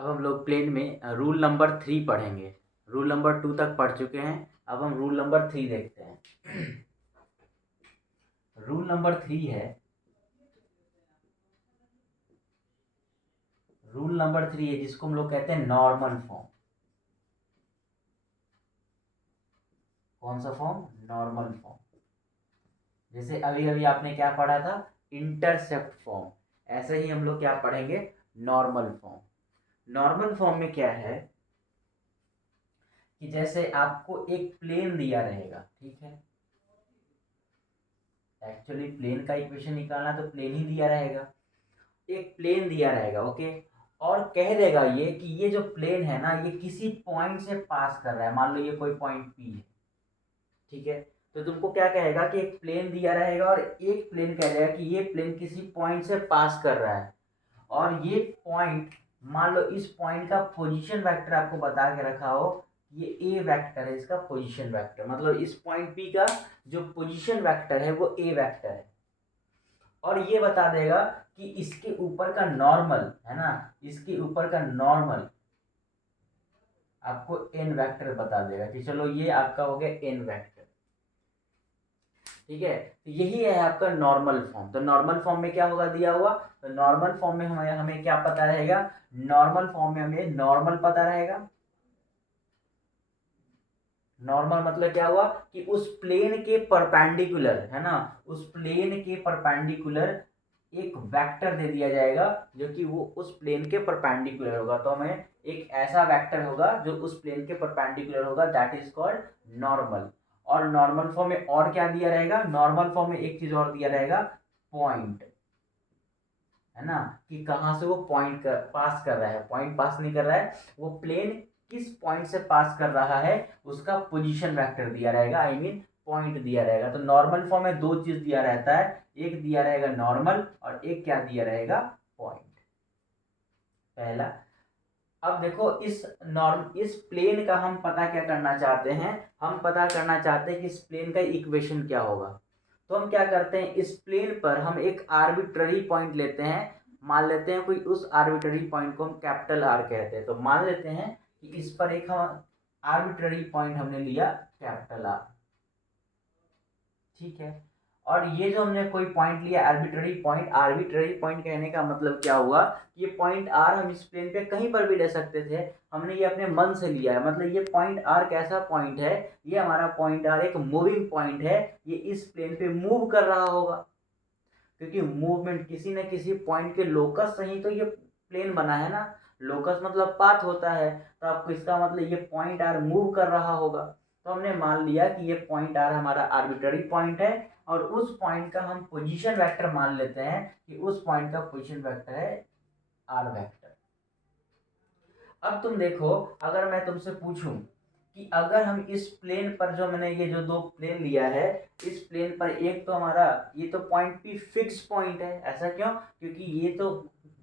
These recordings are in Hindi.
अब हम लोग प्लेन में रूल नंबर 3 पढ़ेंगे। रूल नंबर 2 तक पढ़ चुके हैं, अब हम रूल नंबर 3 देखते हैं। रूल नंबर 3 है, रूल नंबर 3 है जिसको हम लोग कहते हैं नॉर्मल फॉर्म। कौन सा फॉर्म? Normal form. जैसे अभी अभी आपने क्या पढ़ा था? Intercept form. ऐसे ही हम लोग क्या पढ़ेंगे? Normal form. नॉर्मल फॉर्म में क्या है कि जैसे आपको एक प्लेन दिया रहेगा, ठीक है, एक्चुअली प्लेन का इक्वेशन निकालना तो प्लेन ही दिया रहेगा। एक प्लेन दिया रहेगा, ओके, और कह देगा ये कि ये जो प्लेन है ना, ये किसी पॉइंट से पास कर रहा है। मान लो ये कोई पॉइंट पी है, ठीक है, तो तुमको क्या कहेगा कि एक प्लेन दिया रहेगा और एक प्लेन कह देगा कि ये प्लेन किसी पॉइंट से पास कर रहा है, और ये पॉइंट, मान लो इस पॉइंट का पोजीशन वेक्टर आपको बता के रखा हो, ये ए वेक्टर है, इसका पोजीशन वेक्टर, मतलब इस पॉइंट पी का जो पोजीशन वेक्टर है वो ए वेक्टर है। और ये बता देगा कि इसके ऊपर का नॉर्मल है ना, इसके ऊपर का नॉर्मल आपको एन वेक्टर बता देगा कि चलो ये आपका हो गया एन वेक्टर, ठीक है। तो यही है आपका नॉर्मल फॉर्म। तो नॉर्मल फॉर्म में क्या होगा दिया हुआ? तो नॉर्मल फॉर्म में हमें हमें क्या पता रहेगा? नॉर्मल फॉर्म में हमें नॉर्मल पता रहेगा। नॉर्मल मतलब क्या हुआ कि उस प्लेन के परपेंडिकुलर, है ना, उस प्लेन के परपेंडिकुलर एक वेक्टर दे दिया जाएगा जो कि वो उस प्लेन के परपेंडिकुलर होगा। तो हमें एक ऐसा वेक्टर होगा जो उस प्लेन के परपेंडिकुलर होगा, दैट इज कॉल्ड नॉर्मल। और नॉर्मल फॉर्म में और क्या दिया रहेगा? नॉर्मल फॉर्म में एक चीज और दिया रहेगा, पॉइंट, है ना, कि कहाँ से वो पॉइंट पास कर रहा है। पॉइंट पास नहीं कर रहा है, वो प्लेन किस पॉइंट से पास कर रहा है उसका पोजीशन वेक्टर दिया रहेगा, आई मीन पॉइंट दिया रहेगा। तो नॉर्मल फॉर्म में दो चीज दिया रहता है, एक दिया रहेगा नॉर्मल और एक क्या दिया रहेगा? पॉइंट, पहला। अब देखो इस प्लेन का हम पता क्या करना चाहते हैं? हम पता करना चाहते हैं कि इस प्लेन का इक्वेशन क्या होगा। तो हम क्या करते हैं, इस प्लेन पर हम एक आर्बिट्ररी पॉइंट लेते हैं। मान लेते हैं कोई, उस आर्बिट्ररी पॉइंट को हम कैपिटल आर कहते हैं। तो मान लेते हैं कि इस पर एक हम आर्बिट्ररी पॉइंट हमने लिया कैपिटल आर, ठीक है। और ये जो हमने कोई पॉइंट लिया आर्बिट्ररी पॉइंट, आर्बिट्ररी पॉइंट कहने का मतलब क्या हुआ? ये पॉइंट आर हम इस प्लेन पे कहीं पर भी ले सकते थे, हमने ये अपने मन से लिया है। मतलब ये पॉइंट आर कैसा पॉइंट है? ये हमारा पॉइंट आर एक मूविंग पॉइंट है, ये इस प्लेन पे मूव कर रहा होगा, क्योंकि मूवमेंट किसी न किसी पॉइंट के लोकस से ही तो ये प्लेन बना है ना। लोकस मतलब पाथ होता है, तो आपको इसका मतलब ये पॉइंट आर मूव कर रहा होगा। तो हमने मान लिया कि ये पॉइंट आर हमारा आर्बिट्ररी पॉइंट है, और उस पॉइंट का हम पोजीशन वेक्टर मान लेते हैं कि उस पॉइंट का पोजीशन वेक्टर है आर वेक्टर। अब तुम देखो, अगर मैं तुमसे पूछूं कि अगर हम इस प्लेन पर, जो मैंने ये जो दो प्लेन लिया है, इस प्लेन पर एक तो हमारा ये तो पॉइंट पी फिक्स पॉइंट है। ऐसा क्यों? क्योंकि ये तो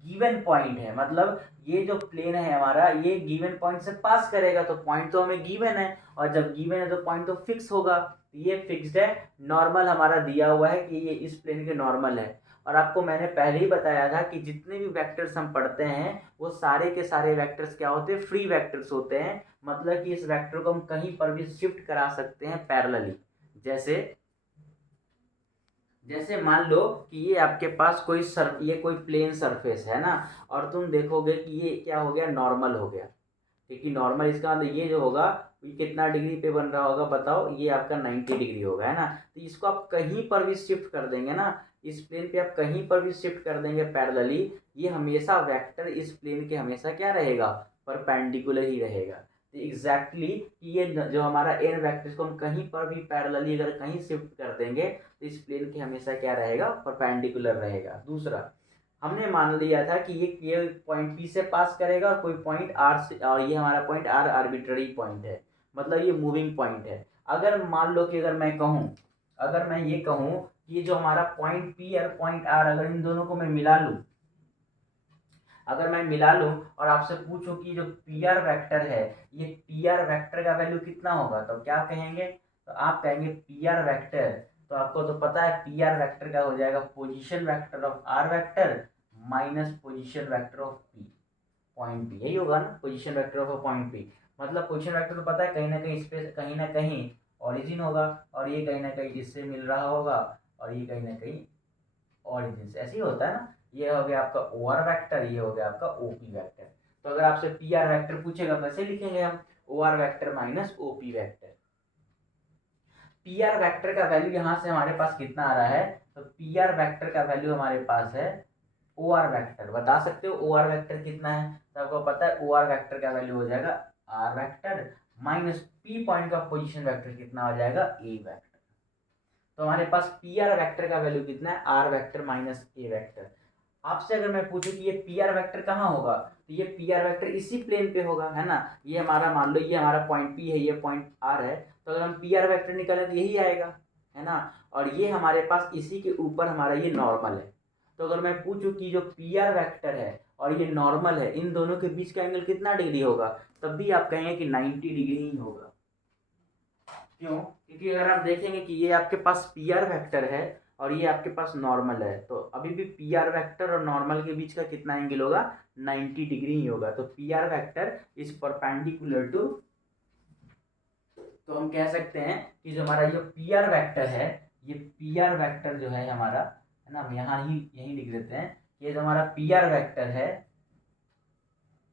गिवन पॉइंट है, मतलब ये जो प्लेन है हमारा, ये गिवन पॉइंट से पास करेगा, तो पॉइंट तो हमें गिवन है, और जब गिवन है तो पॉइंट तो फिक्स होगा, ये फिक्स्ड है। नॉर्मल हमारा दिया हुआ है कि ये इस प्लेन के नॉर्मल है। और आपको मैंने पहले ही बताया था कि जितने भी वेक्टर्स हम पढ़ते हैं वो सारे के सारे वेक्टर्स क्या होते हैं? फ्री वेक्टर्स होते हैं। मतलब कि इस वेक्टर को हम कहीं पर भी शिफ्ट करा सकते हैं पैरेलली। जैसे जैसे मान लो कि ये आपके पास ये कोई प्लेन सरफेस है ना, और तुम देखोगे कि ये क्या हो गया? नॉर्मल हो गया, क्योंकि नॉर्मल इसका मतलब ये जो होगा, ये कितना डिग्री पे बन रहा होगा बताओ? ये आपका 90 डिग्री होगा, है ना। तो इसको आप कहीं पर भी शिफ्ट कर देंगे ना, इस प्लेन पे आप कहीं पर भी शिफ्ट कर देंगे पैरेलली, ये हमेशा वेक्टर इस प्लेन के हमेशा क्या रहेगा? परपेंडिकुलर ही रहेगा। तो एग्जैक्टली ये जो हमारा एन वेक्टर, इसको हम कहीं पर भी पैरेलली अगर कहीं शिफ्ट कर देंगे तो इस प्लेन के हमेशा क्या रहेगा? परपेंडिकुलर रहेगा। दूसरा, हमने मान लिया था कि ये पॉइंट पी से पास करेगा, और कोई पॉइंट आर से, और ये हमारा पॉइंट आर आर्बिट्ररी पॉइंट है, मतलब ये मूविंग पॉइंट है। अगर मान लो कि अगर मैं ये कहूँ कि ये जो हमारा पॉइंट पी और पॉइंट आर, अगर इन दोनों को मैं मिला लूँ, अगर मैं मिला लूँ और आपसे पूछूं कि जो पी आर वेक्टर है, ये पी आर वेक्टर का वैल्यू कितना होगा, तो क्या कहेंगे? तो आप कहेंगे पी आर वेक्टर, तो आपको तो पता है पी आर वेक्टर का हो जाएगा position vector of R vector minus position vector of P. Point P, यही होगा ना position vector of a point P. मतलब पोजीशन वेक्टर तो पता है कहीं ना कहीं स्पेस, कहीं ना कहीं ऑरिजिन होगा, और ये कहीं ना कहीं इससे मिल रहा होगा, और ये कहीं ना कहीं ऑरिजिन से, ऐसे ही होता है ना। ये हो गया आपका ओ आर वैक्टर, ये हो गया आपका ओ पी वैक्टर। तो अगर आपसे पी आर वैक्टर पूछेगा कैसे लिखेंगे हम, O R vector minus O P vector. P R vector का वैल्यू यहाँ से हमारे पास कितना आ रहा है, तो पी आर वैक्टर का वैल्यू हमारे पास है ओ आर वैक्टर, बता सकते हो ओ आर वैक्टर कितना है, तो आपको पता है ओ आर वैक्टर का वैल्यू हो जाएगा R vector minus P point का पोजीशन वैक्टर कितना हो जाएगा ए वैक्टर। तो हमारे पास पी आर वैक्टर का वैल्यू कितना है, R vector minus A vector. आपसे अगर मैं पूछूं कि ये पी आर वैक्टर कहाँ होगा, तो ये पी आर वैक्टर इसी प्लेन पे होगा, है ना। ये हमारा मान लो ये हमारा पॉइंट पी है, ये पॉइंट आर है, तो अगर हम पी आर वैक्टर निकालें तो यही आएगा, है ना। और ये हमारे पास इसी के ऊपर हमारा ये नॉर्मल है। तो अगर मैं पूछूं कि जो पी आर वैक्टर है और ये नॉर्मल है, इन दोनों के बीच का एंगल कितना डिग्री होगा, तब भी आप कहेंगे कि 90 डिग्री ही होगा। क्यों? क्योंकि अगर आप देखेंगे कि ये आपके पास पी आर वैक्टर है और ये आपके पास नॉर्मल है, तो अभी भी पी आर वैक्टर और नॉर्मल के बीच का कितना एंगल होगा, 90 डिग्री ही होगा। तो P R vector is perpendicular to, तो हम कह सकते हैं कि जो हमारा ये पी आर वैक्टर है, ये पी आर वैक्टर जो है हमारा, है ना, हम यहाँ ही यही लिख देते हैं, ये जो हमारा पी आर वैक्टर है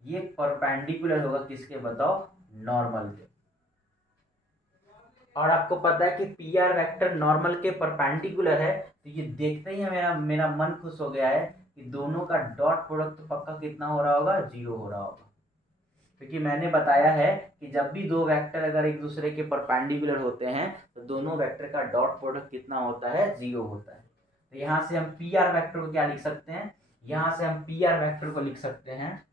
ये परपेंडिकुलर होगा किसके बताओ, नॉर्मल के। और आपको पता है कि पी आर वैक्टर नॉर्मल के परपेंडिकुलर है, तो ये देखते ही मेरा मेरा मन खुश हो गया है कि दोनों का डॉट प्रोडक्ट तो पक्का कितना हो रहा होगा, 0 हो रहा होगा। क्योंकि मैंने बताया है कि जब भी दो वेक्टर अगर एक दूसरे के परपेंडिकुलर होते हैं तो दोनों वेक्टर का डॉट प्रोडक्ट कितना होता है, 0 होता है। तो यहाँ से हम पी आर वैक्टर को क्या लिख सकते हैं, यहाँ से हम पी आर वैक्टर को लिख सकते हैं,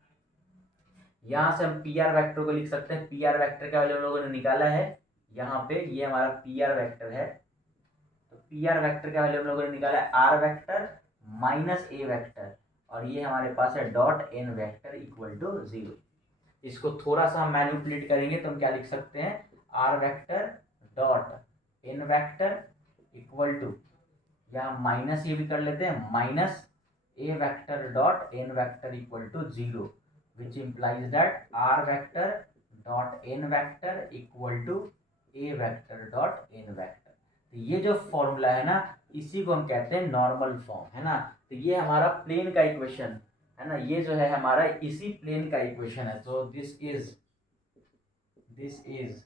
यहाँ से हम पी आर वैक्टर को लिख सकते हैं। पी आर वैक्टर का वैल्यू हम लोगों ने निकाला है यहाँ पे, ये हमारा पी आर वैक्टर है। तो पी आर वैक्टर का वैल्यू हम लोगों ने निकाला है R vector minus A vector, और ये हमारे पास है dot N vector equal to 0। इसको थोड़ा सा हम मैनिपुलेट करेंगे तो हम क्या लिख सकते हैं, R vector dot N vector equal to, या माइनस ये भी कर लेते हैं, minus A vector dot N vector equal to 0, which implies that r vector dot n vector equal to a vector dot n vector। तो ये जो फॉर्मूला है ना, इसी को हम कहते हैं नॉर्मल फॉर्म, है ना। तो ये हमारा प्लेन का इक्वेशन है ना, ये जो है हमारा इसी प्लेन का इक्वेशन है। तो this is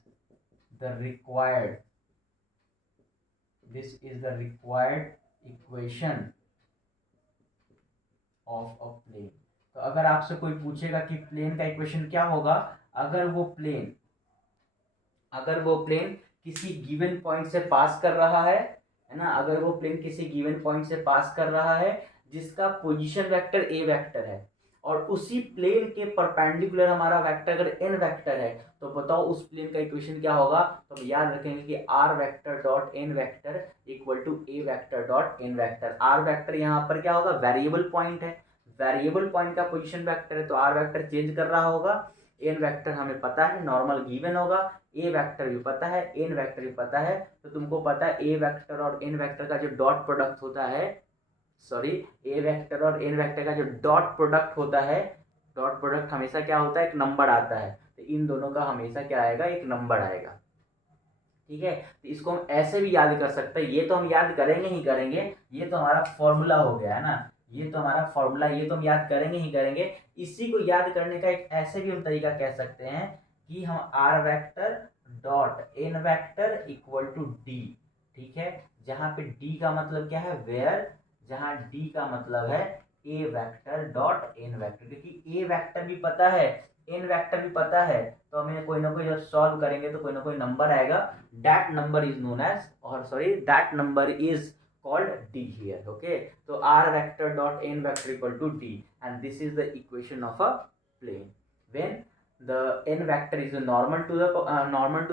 the required equation of a plane. तो अगर आपसे कोई पूछेगा कि प्लेन का इक्वेशन क्या होगा, अगर वो प्लेन किसी गिवन पॉइंट से पास कर रहा है ना, अगर वो प्लेन किसी गिवन पॉइंट से पास कर रहा है जिसका पोजीशन वेक्टर ए वेक्टर है, और उसी प्लेन के परपेंडिकुलर हमारा वेक्टर अगर एन वेक्टर है, तो बताओ उस प्लेन का इक्वेशन क्या होगा। तो हम याद रखेंगे कि R vector dot N vector equal to A vector dot N vector. R vector यहाँ पर क्या होगा, वेरिएबल पॉइंट है, वेरिएबल पॉइंट का पोजीशन वेक्टर है, तो आर वेक्टर चेंज कर रहा होगा। एन वेक्टर हमें पता है नॉर्मल गिवन होगा, ए वेक्टर भी पता है, एन वेक्टर भी पता है। तो तुमको पता है ए वेक्टर और एन वेक्टर का जो डॉट प्रोडक्ट होता है, सॉरी, ए वेक्टर और एन वेक्टर का जो डॉट प्रोडक्ट होता है, डॉट प्रोडक्ट हमेशा क्या होता है, एक नंबर आता है। तो इन दोनों का हमेशा क्या आएगा, एक नंबर आएगा। ठीक है, तो इसको हम ऐसे भी याद कर सकते हैं, ये तो हम याद करेंगे ही करेंगे, ये तो हमारा फॉर्मूला हो गया है ना, ये तो हमारा फॉर्मूला, ये तो हम याद करेंगे ही करेंगे। इसी को याद करने का एक ऐसे भी हम तरीका कह सकते हैं कि हम R vector dot N vector equal to D, ठीक है, जहां पे डी का मतलब क्या है, वेयर, जहां डी का मतलब है ए वेक्टर डॉट एन वेक्टर, क्योंकि ए वेक्टर भी पता है, एन वेक्टर भी पता है, तो हमें कोई ना कोई जब सॉल्व करेंगे तो कोई ना कोई नंबर आएगा, that number is known as, or sorry, that number is called d here, okay। so r vector dot n vector equal to d, and this is the equation of a plane when the n vector is a normal to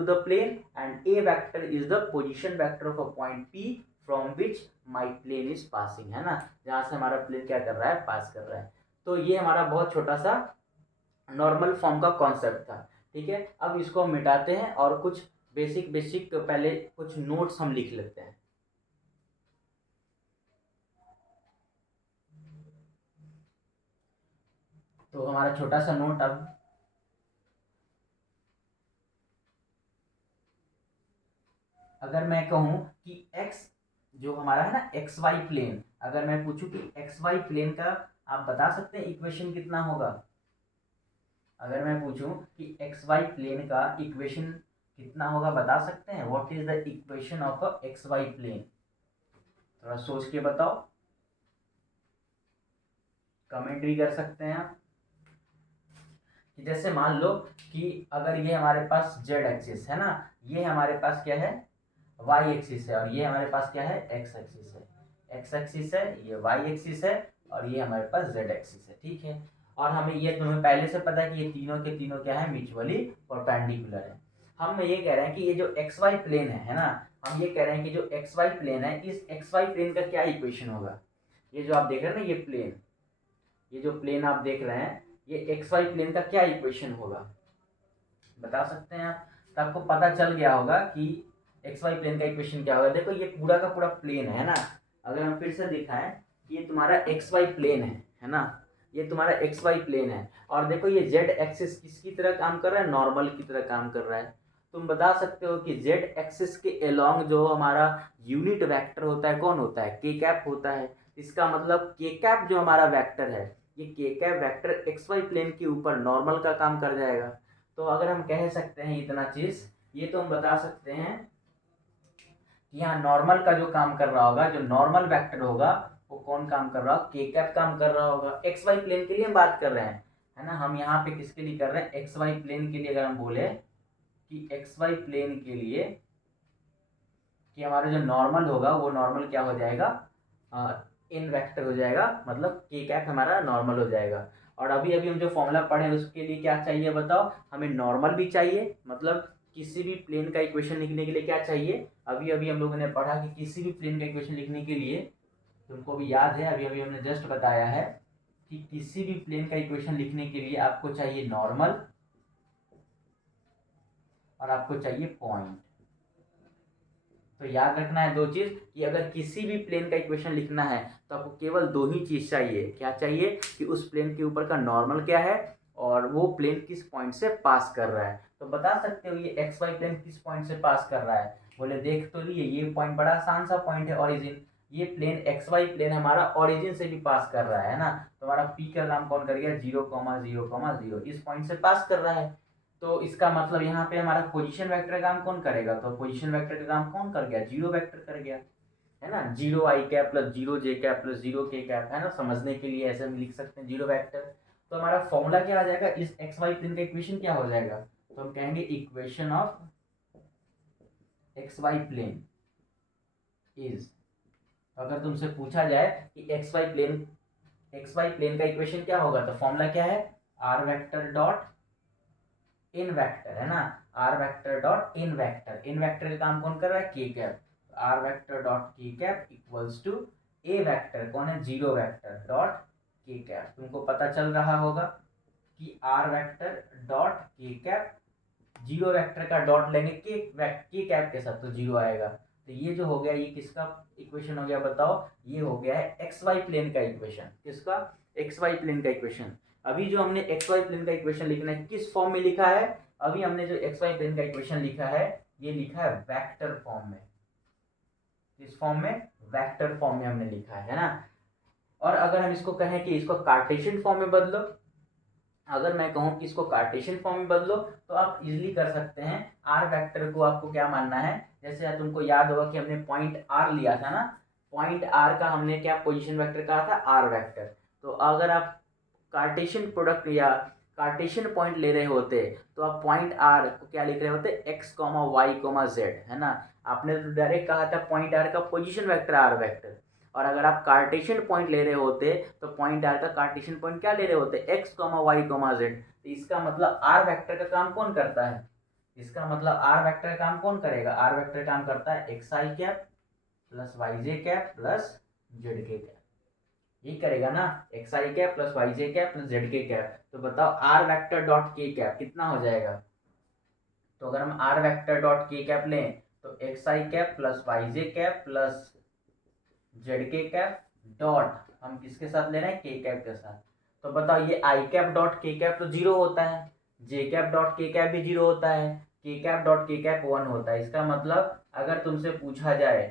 the plane and a vector is the position vector of a point p from which my plane is passing, है ना, जहां से हमारा प्लेन क्या कर रहा है, पास कर रहा है। तो ये हमारा बहुत छोटा सा नॉर्मल फॉर्म का कॉन्सेप्ट था। ठीक है, अब इसको हम मिटाते हैं और कुछ बेसिक पहले कुछ नोट्स हम लिख लेते हैं। तो हमारा छोटा सा नोट अब, अगर मैं कहूँ कि x जो हमारा है ना एक्स वाई प्लेन, अगर मैं पूछूं कि एक्स वाई प्लेन का आप बता सकते हैं इक्वेशन कितना होगा? अगर मैं पूछूं कि एक्स वाई प्लेन का इक्वेशन कितना होगा, बता सकते हैं? What is the equation of a X Y plane? थोड़ा सोच के बताओ, कमेंट भी कर सकते हैं आप। कि जैसे मान लो कि अगर ये हमारे पास जेड एक्सिस है ना, ये हमारे पास क्या है, वाई एक्सिस है, और ये हमारे पास क्या है, एक्स एक्सिस है। एक्स एक्सिस है, ये वाई एक्सिस है, और ये हमारे पास जेड एक्सिस है, ठीक है। और हमें ये तुम्हें पहले से पता है कि ये तीनों के तीनों क्या है, म्यूचुअली परपेंडिकुलर है। हम ये कह रहे हैं कि ये जो एक्स वाई प्लेन है ना, हम ये कह रहे हैं कि जो एक्स वाई प्लेन है, इस एक्स वाई प्लेन का क्या इक्वेशन होगा? ये जो आप देख रहे हैं ना, ये प्लेन, ये जो प्लेन आप देख रहे हैं, ये एक्स वाई प्लेन का क्या इक्वेशन होगा, बता सकते हैं आप? तो आपको पता चल गया होगा कि एक्स वाई प्लेन का इक्वेशन क्या होगा। देखो ये पूरा का पूरा प्लेन है ना, अगर हम फिर से दिखाएं, ये तुम्हारा एक्स वाई प्लेन है ना, ये तुम्हारा एक्स वाई प्लेन है, और देखो ये जेड एक्सिस किसकी तरह काम कर रहा है, नॉर्मल की तरह काम कर रहा है। तुम बता सकते हो कि जेड एक्सिस के अलोंग जो हमारा यूनिट वेक्टर होता है, कौन होता है, के कैप होता है। इसका मतलब के कैप जो हमारा वेक्टर है, ये K cap vector X Y plane के ऊपर नॉर्मल का काम कर जाएगा। तो अगर हम कह सकते हैं इतना चीज, ये तो हम बता सकते हैं कि यहाँ नॉर्मल का जो काम कर रहा होगा, जो नॉर्मल वेक्टर होगा, वो कौन काम कर रहा होगा, के कैप काम कर रहा होगा। एक्स वाई प्लेन के लिए हम बात कर रहे हैं, है ना, हम यहाँ पे किसके लिए कर रहे हैं, एक्स वाई प्लेन के लिए। अगर हम बोले कि एक्स वाई प्लेन के लिए कि हमारा जो नॉर्मल होगा, वो नॉर्मल क्या हो जाएगा, इन वेक्टर हो जाएगा, मतलब के कैप हमारा नॉर्मल हो जाएगा। और अभी अभी हम जो फॉर्मूला पढ़े उसके लिए क्या चाहिए बताओ, हमें नॉर्मल भी चाहिए, मतलब किसी भी प्लेन का इक्वेशन लिखने के लिए क्या चाहिए, अभी अभी हम लोगों ने पढ़ा कि किसी भी प्लेन का इक्वेशन लिखने के लिए, तुमको भी याद है, अभी अभी हमने जस्ट बताया है कि किसी भी प्लेन का इक्वेशन लिखने के लिए आपको चाहिए नॉर्मल और आपको चाहिए पॉइंट। तो याद रखना है दो चीज, कि अगर किसी भी प्लेन का इक्वेशन लिखना है तो आपको केवल दो ही चीज चाहिए। क्या चाहिए, कि उस प्लेन के ऊपर का नॉर्मल क्या है, और वो प्लेन किस पॉइंट से पास कर रहा है। तो बता सकते हो ये एक्स वाई प्लेन किस पॉइंट से पास कर रहा है, बोले देख तो लिए, ये पॉइंट बड़ा आसान सा पॉइंट है, ओरिजिन। ये प्लेन एक्स वाई प्लेन हमारा ओरिजिन से भी पास कर रहा है ना, तो हमारा पी का नाम कौन कर गया, 0,0,0 इस पॉइंट से पास कर रहा है। तो इसका मतलब यहाँ पे हमारा पोजीशन वेक्टर का काम कौन करेगा, तो पोजीशन वेक्टर का काम कौन कर गया, जीरो वेक्टर कर गया, है ना। जीरो आई cap plus zero j cap plus zero के कैप, है ना, समझने के लिए ऐसे हम लिख सकते हैं जीरो वेक्टर। तो हमारा फॉर्मूला क्या आ जाएगा, इस एक्स वाई प्लेन का इक्वेशन क्या हो जाएगा, तो हम कहेंगे equation of X Y plane is, अगर तुमसे पूछा जाए कि एक्स वाई प्लेन का इक्वेशन क्या होगा, तो फॉर्मूला क्या है, R vector dot N vector, है ना, R vector dot N vector, N vector का काम कौन कर रहा है, K cap, R vector dot K cap equals to A vector, कौन है, zero vector dot K cap. तुमको पता चल रहा होगा कि R vector dot K cap, zero vector का डॉट लेंगे के कैप के साथ तो जीरो आएगा। तो ये जो हो गया, ये किसका इक्वेशन हो गया बताओ, ये हो गया है एक्स वाई प्लेन का इक्वेशन। किसका, एक्स वाई प्लेन का इक्वेशन। अभी जो हमने एक्स वाई प्लेन का इक्वेशन लिखना है, किस फॉर्म में लिखा है, अभी हमने जो एक्स वाई प्लेन का इक्वेशन लिखा है, ये लिखा है वेक्टर फॉर्म में। किस फॉर्म में, वेक्टर फॉर्म में हमने लिखा है ना। और अगर हम इसको कहें कि इसको कार्टेशियन फॉर्म में बदलो, अगर मैं कहूं कि इसको कार्टेशियन फॉर्म में बदलो, तो आप इजीली कर सकते हैं। आर वेक्टर को आपको क्या मानना है, जैसे तुमको याद होगा कि हमने पॉइंट आर लिया था ना, पॉइंट आर का हमने क्या पोजीशन वेक्टर कहा था, आर वेक्टर। तो अगर आप कार्टेशियन प्रोडक्ट या कार्टेशियन पॉइंट ले रहे होते, तो आप पॉइंट आर को क्या लिख रहे होते, X comma Y comma Z, है ना। आपने तो डायरेक्ट कहा था पॉइंट आर का पोजीशन वेक्टर आर वेक्टर, और अगर आप कार्टेशियन पॉइंट ले रहे होते तो पॉइंट आर का कार्टेशियन पॉइंट क्या ले रहे होते, X comma Y comma Z. तो इसका मतलब आर वेक्टर का काम कौन करता है, इसका मतलब आर वेक्टर का काम कौन करेगा, आर वेक्टर काम करता है एक्स आई कैप प्लस वाई जे कैप प्लस जेड के कैप, ये करेगा ना, एक्स आई कैप प्लस वाई जे कैप प्लस जेड के कैप। तो बताओ are vector dot K cap कितना हो जाएगा, तो अगर हम R vector dot K cap लें तो एक्स आई कैप प्लस वाई जे कैप प्लस जेड के कैप डॉट हम किसके साथ ले रहे हैं, के कैप के साथ। तो बताओ ये आई कैप डॉट के कैप तो जीरो होता है, जे कैप डॉट के कैप भी जीरो होता है, K cap dot K cap 1 होता है। इसका मतलब अगर तुमसे पूछा जाए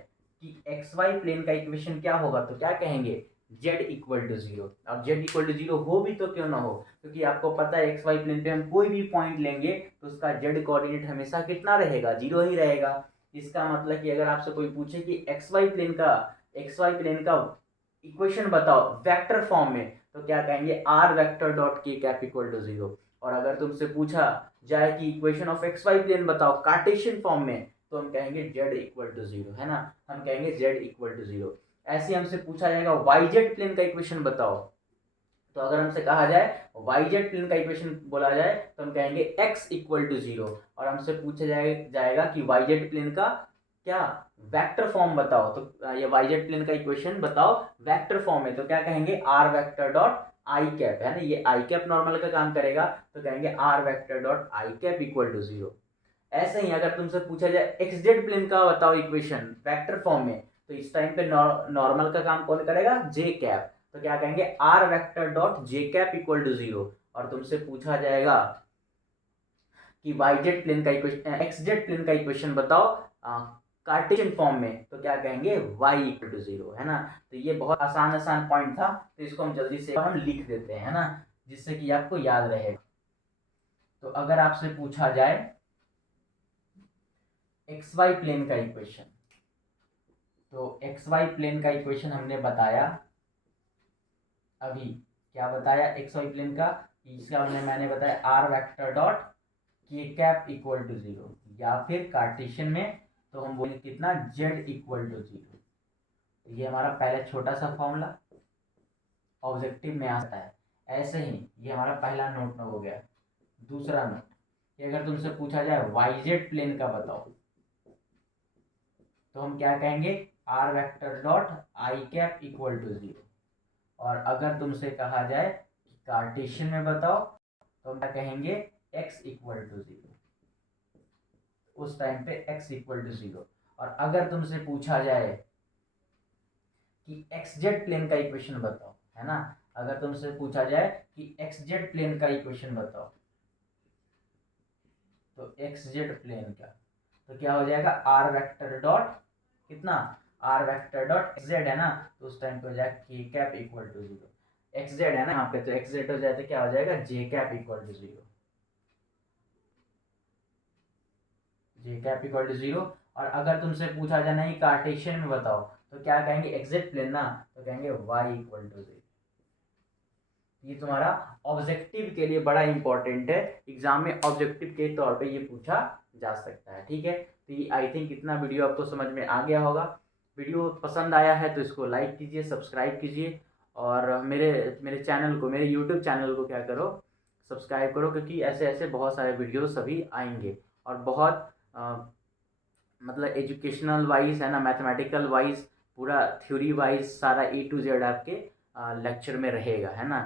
कि एक्स वाई प्लेन का इक्वेशन क्या होगा तो क्या कहेंगे, जेड इक्वल टू जीरो। अब जेड इक्वल टू जीरो हो भी तो क्यों ना हो, क्योंकि आपको पता है एक्स वाई प्लेन पे हम कोई भी पॉइंट लेंगे तो उसका जेड कोऑर्डिनेट हमेशा कितना रहेगा, जीरो ही रहेगा। इसका मतलब कि अगर आपसे कोई पूछे कि एक्स वाई प्लेन का इक्वेशन बताओ वेक्टर फॉर्म में, तो क्या कहेंगे R vector dot K cap equal to zero. और अगर तुमसे पूछा जाए कि equation of X Y plane बताओ कार्टेशियन फॉर्म में, तो हम कहेंगे जेड इक्वल टू जीरो, है ना, हम कहेंगे जेड इक्वल टू जीरो। ऐसे हमसे पूछा जाएगा वाई जेड प्लेन का इक्वेशन बताओ, तो अगर हमसे कहा जाए वाई जेड प्लेन का इक्वेशन बोला जाए तो हम कहेंगे एक्स इक्वल टू जीरो। और हमसे पूछा जाएगा कि वाई जेड प्लेन का क्या वेक्टर फॉर्म बताओ, तो ये वाई जेड प्लेन का इक्वेशन बताओ वेक्टर फॉर्म में, तो क्या कहेंगे R vector dot I cap, है ना, ये आई कैप नॉर्मल का काम करेगा, तो कहेंगे R vector dot I cap equal to zero. ऐसे ही अगर तुमसे पूछा जाए एक्स जेड प्लेन का बताओ इक्वेशन वेक्टर फॉर्म में, तो इस टाइम पे नॉर्मल का काम कौन करेगा, जे कैप, तो क्या कहेंगे R vector dot J cap equal to zero. और तुमसे पूछा जाएगा कि वाई जेड प्लेन का इक्वेशन एक्स जेड प्लेन का इक्वेशन बताओ कार्टेशियन फॉर्म में, तो क्या कहेंगे y इक्वल टू जीरो, है ना। तो ये बहुत आसान पॉइंट था, तो इसको हम जल्दी से हम लिख देते हैं, है ना, जिससे कि आपको याद रहेगा। तो अगर आपसे पूछा जाए एक्स वाई प्लेन का इक्वेशन, तो एक्स वाई प्लेन का इक्वेशन हमने बताया अभी, क्या बताया एक्स वाई प्लेन का, इसका मैंने बताया are vector dot K cap equal to zero, या फिर कार्टेशियन में तो हम बोलेंगे कितना जेड इक्वल टू जीरो। ये हमारा पहला छोटा सा फॉर्मूला ऑब्जेक्टिव में आता है। ऐसे ही ये हमारा पहला नोट हो गया। दूसरा नोट कि अगर तुमसे पूछा जाए वाई जेड प्लेन का बताओ, तो हम क्या कहेंगे R vector dot I cap equal to zero. और अगर तुमसे कहा जाए कि कार्टेशियन में बताओ, तो हम क्या कहेंगे एक्स इक्वल टू जीरो, उस टाइम पे एक्स इक्वल टू जीरो। और अगर तुमसे पूछा जाए कि एक्स जेड प्लेन का इक्वेशन बताओ, है ना, अगर तुमसे पूछा जाए कि एक्स जेड प्लेन का इक्वेशन बताओ, तो एक्स जेड प्लेन का तो क्या हो जाएगा आर वेक्टर डॉट कितना R vector dot X Z, है ना, तो उस टाइम पे हो जाएगा K cap equal to zero. X Z है ना यहाँ पे, तो एक्स जेड हो जाए तो क्या हो जाएगा j cap equal to zero, j cap equal to zero. और अगर तुमसे पूछा जाए नहीं कार्टेशियन में बताओ, तो क्या कहेंगे एक्जेक्ट प्लेन ना, तो कहेंगे y इक्वल टू जीरो। ये तुम्हारा ऑब्जेक्टिव के लिए बड़ा इंपॉर्टेंट है, एग्जाम में ऑब्जेक्टिव के तौर पे ये पूछा जा सकता है, ठीक है। तो ये आई थिंक इतना वीडियो आपको समझ में आ गया होगा। वीडियो पसंद आया है तो इसको लाइक कीजिए, सब्सक्राइब कीजिए, और मेरे चैनल को, मेरे यूट्यूब चैनल को क्या करो, सब्सक्राइब करो, क्योंकि ऐसे ऐसे बहुत सारे वीडियोस सभी आएंगे, और बहुत मतलब एजुकेशनल वाइज, है ना, मैथमेटिकल वाइज, पूरा थ्योरी वाइज सारा A to Z आपके लेक्चर में रहेगा, है ना।